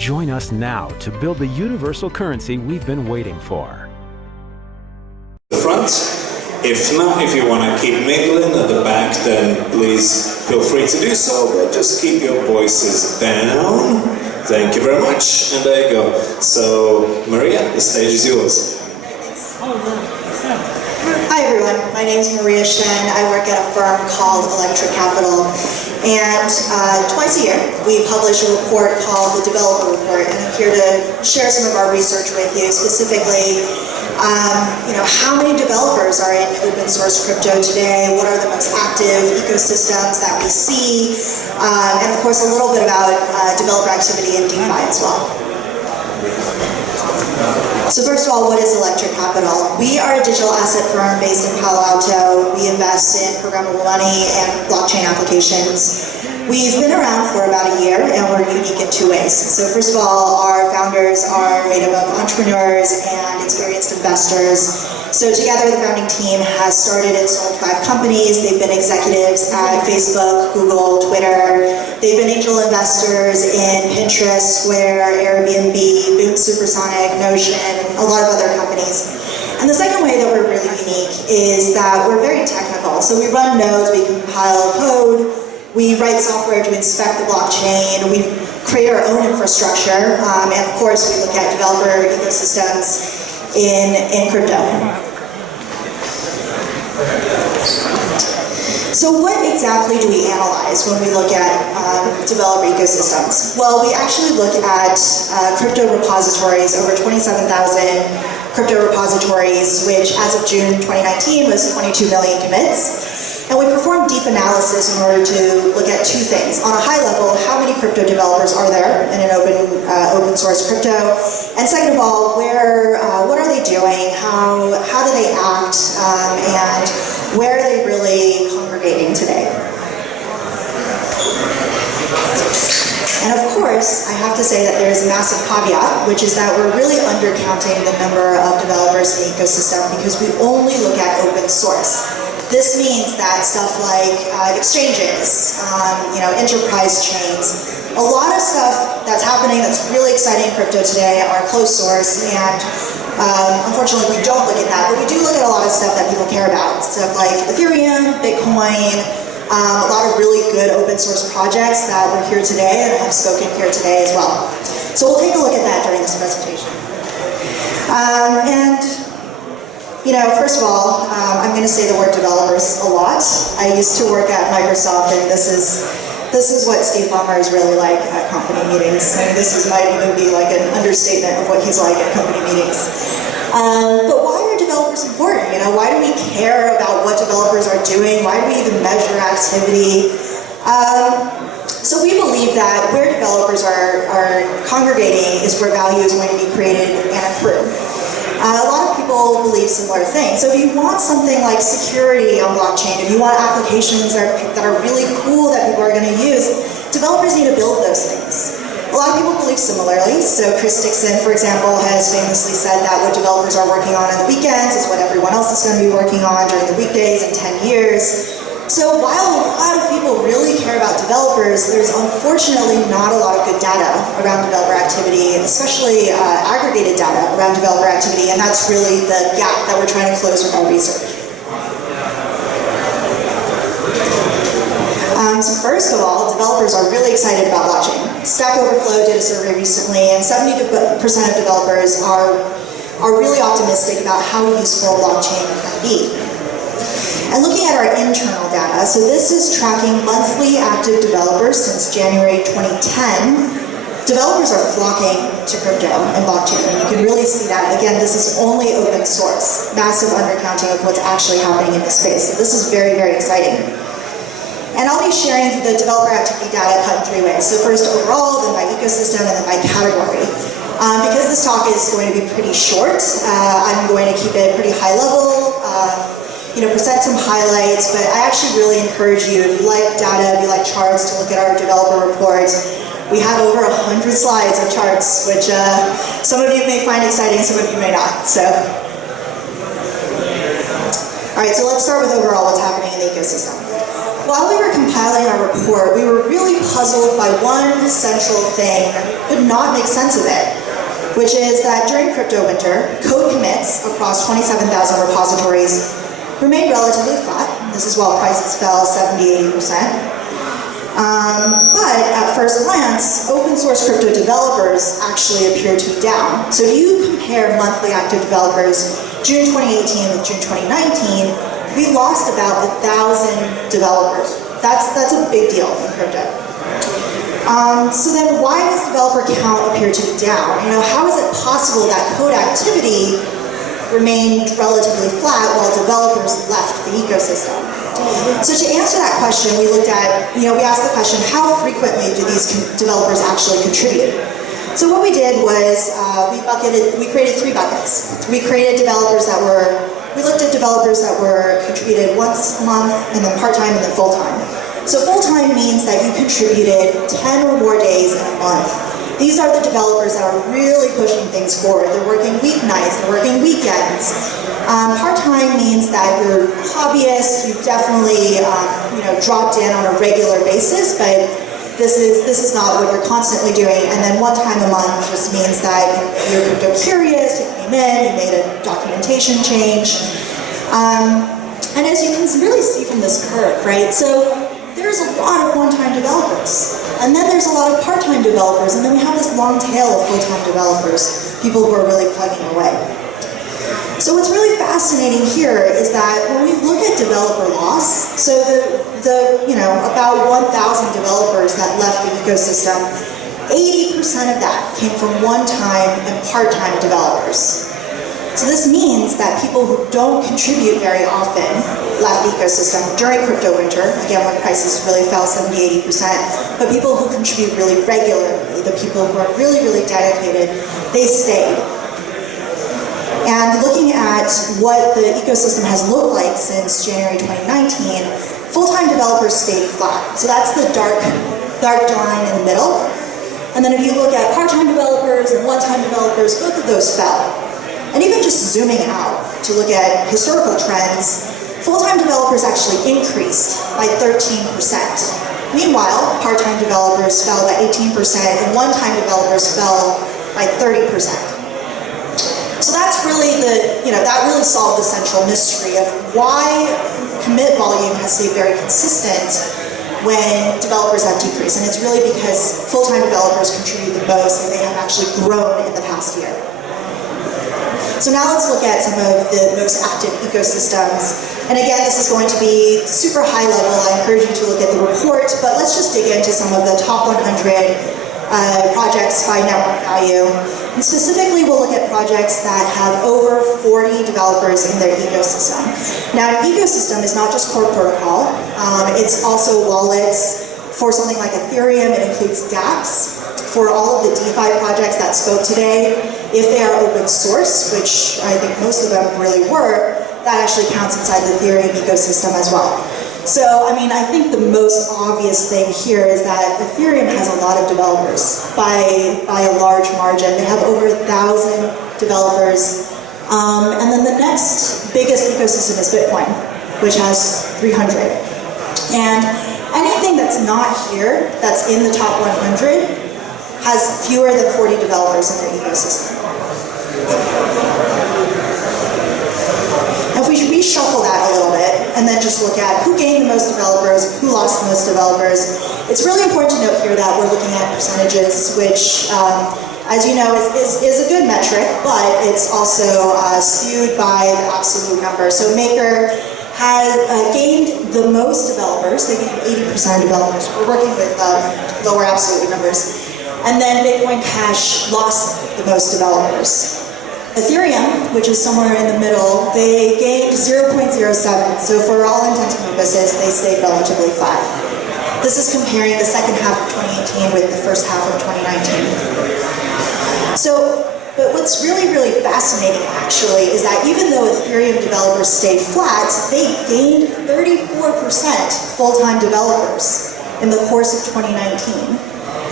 Join us now to build the universal currency we've been waiting for. The front. If not, if you want to keep mingling at the back, then please feel free to do so, but just keep your voices down. Thank you very much. And there you go. So, Maria, the stage is yours. Hi everyone, my name is Maria Shen. I work at a firm called Electric Capital. And twice a year, we publish a report called the Developer Report. And I'm here to share some of our research with you, specifically how many developers are in open source crypto today? What are the most active ecosystems that we see? And of course, a little bit about developer activity in DeFi as well. So first of all, what is Electric Capital? We are a digital asset firm based in Palo Alto. We invest in programmable money and blockchain applications. We've been around for about a year, and we're unique in two ways. So first of all, our founders are made up of entrepreneurs and experienced investors. So together, the founding team has started and sold 5 companies. They've been executives at Facebook, Google, Twitter. They've been angel investors in Pinterest, Square, Airbnb, Boom Supersonic, Notion, and a lot of other companies. And the second way that we're really unique is that we're very technical. So we run nodes, we compile code, we write software to inspect the blockchain, we create our own infrastructure, and of course we look at developer ecosystems in crypto. So what exactly do we analyze when we look at developer ecosystems? Well, we actually look at crypto repositories, over 27,000 crypto repositories, which as of June 2019 was 22 million commits. And we perform deep analysis in order to look at 2 things. On a high level, how many crypto developers are there in an open source crypto? And second of all, what are they doing? How do they act? And where are they really congregating today? And of course, I have to say that there is a massive caveat, which is that we're really undercounting the number of developers in the ecosystem because we only look at open source. This means that stuff like exchanges, enterprise chains, a lot of stuff that's happening that's really exciting in crypto today are closed source, and unfortunately we don't look at that, but we do look at a lot of stuff that people care about. Stuff like Ethereum, Bitcoin, a lot of really good open source projects that were here today and have spoken here today as well. So we'll take a look at that during this presentation. First of all, I'm going to say the word developers a lot. I used to work at Microsoft, and this is what Steve Ballmer is really like at company meetings. I mean, might even be like an understatement of what he's like at company meetings. But why are developers important? Why do we care about what developers are doing? Why do we even measure activity? So we believe that where developers are congregating is where value is going to be created and accrued. A lot of people believe similar things. So if you want something like security on blockchain, if you want applications that are really cool that people are going to use, developers need to build those things. A lot of people believe similarly. So Chris Dixon, for example, has famously said that what developers are working on the weekends is what everyone else is going to be working on during the weekdays in 10 years. So while a lot of people really care about developers, there's unfortunately not a lot of good data around developer activity, especially aggregated data around developer activity, and that's really the gap that we're trying to close with our research. So first of all, developers are really excited about blockchain. Stack Overflow did a survey recently, and 70% of developers are really optimistic about how useful blockchain can be. And looking at our internal data, so this is tracking monthly active developers since January 2010. Developers are flocking to crypto and blockchain, and you can really see that. Again, this is only open source, massive undercounting of what's actually happening in the space. So this is very, very exciting. And I'll be sharing the developer activity data cut in 3 ways. So first overall, then by ecosystem, and then by category. Because this talk is going to be pretty short, I'm going to keep it pretty high level, present some highlights, but I actually really encourage you, if you like data, if you like charts, to look at our developer report. We have over 100 slides of charts, which some of you may find exciting, some of you may not. So, all right, so let's start with overall what's happening in the ecosystem. while we were compiling our report, we were really puzzled by one central thing that could not make sense of it, which is that during crypto winter, code commits across 27,000 repositories remained relatively flat. This is while prices fell 70–80%. But at first glance, open source crypto developers actually appear to be down. So if you compare monthly active developers June 2018 with June 2019, we lost about 1,000 developers. That's a big deal in crypto. So then why does developer count appear to be down? How is it possible that code activity remained relatively flat while developers left the ecosystem? So to answer that question, we looked at, we asked the question, how frequently do these developers actually contribute? So what we did was we created 3 buckets. We looked at developers that were contributed once a month, and then part-time, and then full-time. So full-time means that you contributed 10 or more days in a month. These are the developers that are really pushing things forward. They're working weeknights, they're working weekends. Part-time means that you're a hobbyist, you've definitely dropped in on a regular basis, but this is not what you're constantly doing. And then one time a month just means that you're crypto curious, you came in, you made a documentation change. And as you can really see from this curve, right? So there's a lot of one-time developers. And then there's a lot of part-time developers, and then we have this long tail of full-time developers, people who are really plugging away. So what's really fascinating here is that when we look at developer loss, so about 1,000 developers that left the ecosystem, 80% of that came from one-time and part-time developers. So this means that people who don't contribute very often left the ecosystem during crypto winter, again when prices really fell 70–80%, but people who contribute really regularly, the people who are really, really dedicated, they stayed. And looking at what the ecosystem has looked like since January 2019, full-time developers stayed flat. So that's the dark line in the middle. And then if you look at part-time developers and one-time developers, both of those fell. And even just zooming out to look at historical trends, full-time developers actually increased by 13%. Meanwhile, part-time developers fell by 18% and one-time developers fell by 30%. So that's really that really solved the central mystery of why commit volume has stayed very consistent when developers have decreased. And it's really because full-time developers contribute the most and they have actually grown in the past year. So now let's look at some of the most active ecosystems. And again, this is going to be super high level. I encourage you to look at the report, but let's just dig into some of the top 100 projects by network value. And specifically, we'll look at projects that have over 40 developers in their ecosystem. Now, an ecosystem is not just core protocol. It's also wallets. For something like Ethereum, it includes dApps. For all of the DeFi projects that spoke today, if they are open source, which I think most of them really were, that actually counts inside the Ethereum ecosystem as well. So, I think the most obvious thing here is that Ethereum has a lot of developers by a large margin. They have over 1,000 developers. And then the next biggest ecosystem is Bitcoin, which has 300. And anything that's not here, that's in the top 100, has fewer than 40 developers in their ecosystem. Now if we reshuffle that a little bit and then just look at who gained the most developers, who lost the most developers, it's really important to note here that we're looking at percentages, which as you know is a good metric, but it's also skewed by the absolute number. So Maker has gained the most developers. They gained 80% of developers. We're working with lower absolute numbers. And then Bitcoin Cash lost the most developers. Ethereum, which is somewhere in the middle, they gained 0.07. So for all intents and purposes, they stayed relatively flat. This is comparing the second half of 2018 with the first half of 2019. But what's really, really fascinating actually is that even though Ethereum developers stayed flat, they gained 34% full-time developers in the course of 2019.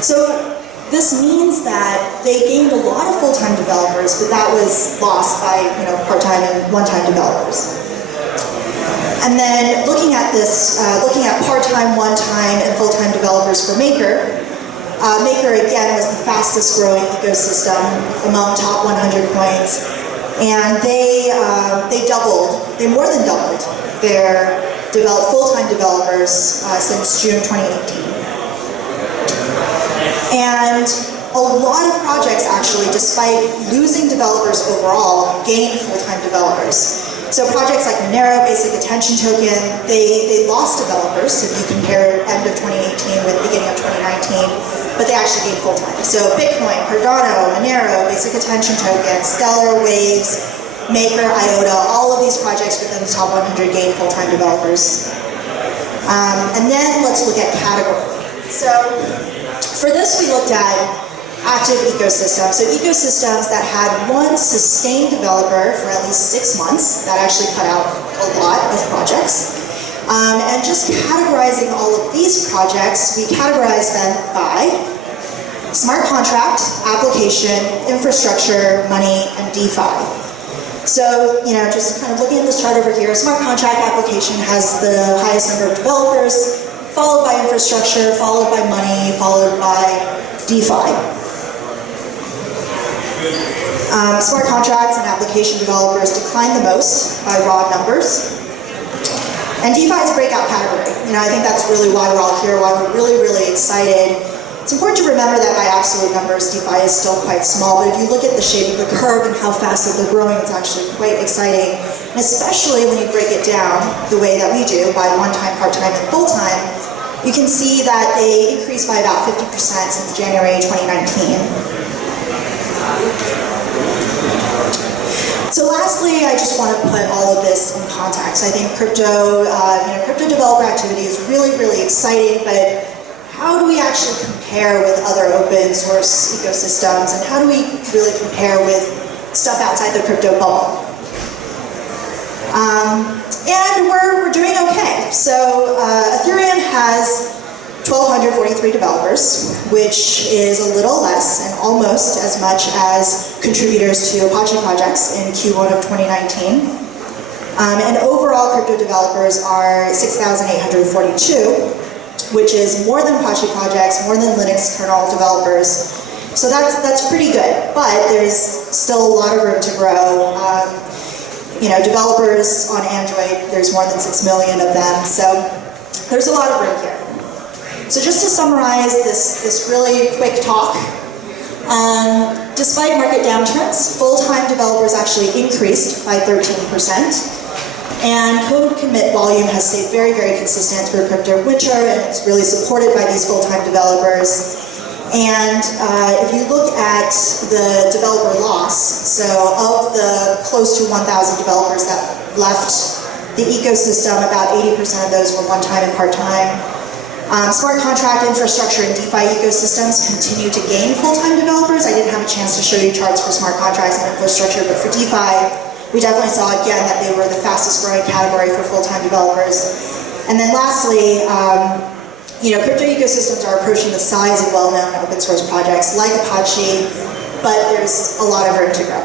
So this means that they gained a lot of full-time developers, but that was lost by part-time and one-time developers. And then looking at this, looking at part-time, one-time, and full-time developers for Maker, Maker again was the fastest growing ecosystem among top 100 coins, and they more than doubled their full-time developers since June 2018. And a lot of projects actually, despite losing developers overall, gained full-time developers. So projects like Meterup, Basic Attention Token, they lost developers if you compare end of 2018 with beginning of 2019, but they actually gained full-time. So Bitcoin, Cardano, Meterup, Basic Attention Token, Stellar, Waves, Maker, IOTA, all of these projects within the top 100 gained full-time developers. And then let's look at category. So for this we looked at active ecosystems. So ecosystems that had one sustained developer for at least 6 months. That actually cut out a lot of projects. And just categorizing all of these projects, we categorize them by smart contract, application, infrastructure, money, and DeFi. So, just kind of looking at this chart over here, smart contract application has the highest number of developers, followed by infrastructure, followed by money, followed by DeFi. Smart contracts and application developers decline the most by raw numbers. And DeFi is a breakout category. I think that's really why we're all here, why we're really, really excited. It's important to remember that by absolute numbers, DeFi is still quite small, but if you look at the shape of the curve and how fast that they're growing, it's actually quite exciting. And especially when you break it down the way that we do, by one-time, part-time, and full-time, you can see that they increased by about 50% since January 2019. So lastly, I just want to put all of this in context. I think crypto developer activity is really, really exciting, but how do we actually compare with other open source ecosystems, and how do we really compare with stuff outside the crypto bubble? And we're doing okay. So Ethereum has 1,243 developers, which is a little less and almost as much as contributors to Apache projects in Q1 of 2019. And overall crypto developers are 6,842, which is more than Apache projects, more than Linux kernel developers. So that's pretty good, but there's still a lot of room to grow. Developers on Android, there's more than 6 million of them, so there's a lot of room here. So just to summarize this really quick talk, despite market downturns, full-time developers actually increased by 13%, and code commit volume has stayed very, very consistent through crypto winter, and it's really supported by these full-time developers. And if you look at the developer loss, so of the close to 1,000 developers that left the ecosystem, about 80% of those were one-time and part-time. Smart contract infrastructure and DeFi ecosystems continue to gain full-time developers. I didn't have a chance to show you charts for smart contracts and infrastructure, but for DeFi, we definitely saw again that they were the fastest growing category for full-time developers. And then lastly, crypto ecosystems are approaching the size of well-known open source projects like Apache, but there's a lot of room to grow.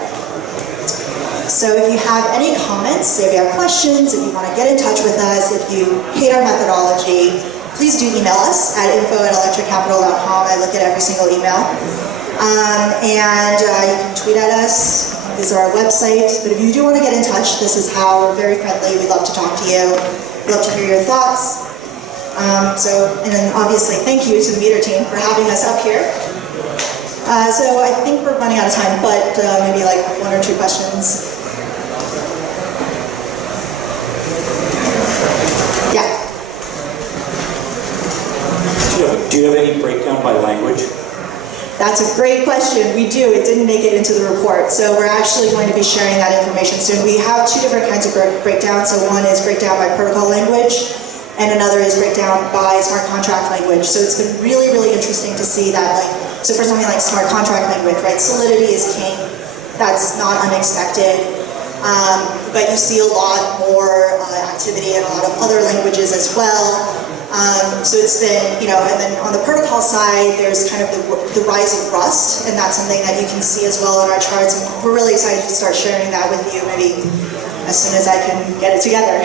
So if you have any comments, if you have questions, if you want to get in touch with us, if you hate our methodology, please do email us at info@electriccapital.com. I look at every single email. And you can tweet at us, visit our website. But if you do want to get in touch, this is how. We're very friendly. We'd love to talk to you. We'd love to hear your thoughts. And then obviously thank you to the Meter team for having us up here. So I think we're running out of time, but maybe like 1 or 2 questions. Yeah. Do you have any breakdown by language? That's a great question. We do. It didn't make it into the report. So we're actually going to be sharing that information soon. We have 2 different kinds of breakdowns. So one is breakdown by protocol language, and another is breakdown by smart contract language. So it's been really, really interesting to see that, so for something like smart contract language, right, Solidity is king. That's not unexpected. But you see a lot more activity in a lot of other languages as well. So it's been, and then on the protocol side, there's kind of the rise of Rust, and that's something that you can see as well in our charts. And we're really excited to start sharing that with you maybe as soon as I can get it together.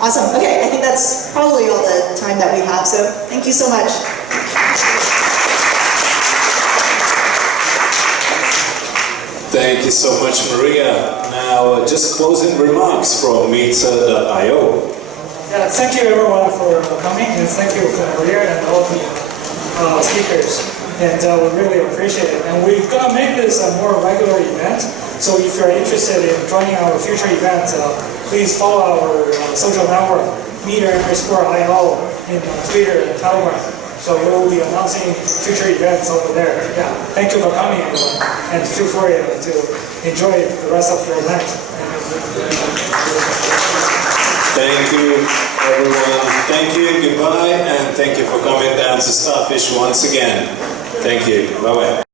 Awesome. Okay, I think that's probably all the time that we have. So thank you so much. Thank you so much, Maria. Now, just closing remarks from Meterup.io. Yeah, thank you everyone for coming, and thank you for Maria and all the speakers. And we really appreciate it. And we're gonna make this a more regular event. So if you're interested in joining our future event, please follow our social network, Meterup_IO in Twitter and Telegram. So we will be announcing future events over there. Yeah, thank you for coming, everyone, and feel free to enjoy the rest of your night. Thank you, everyone. Thank you, goodbye, and thank you for coming down to Starfish once again. Thank you. Bye-bye.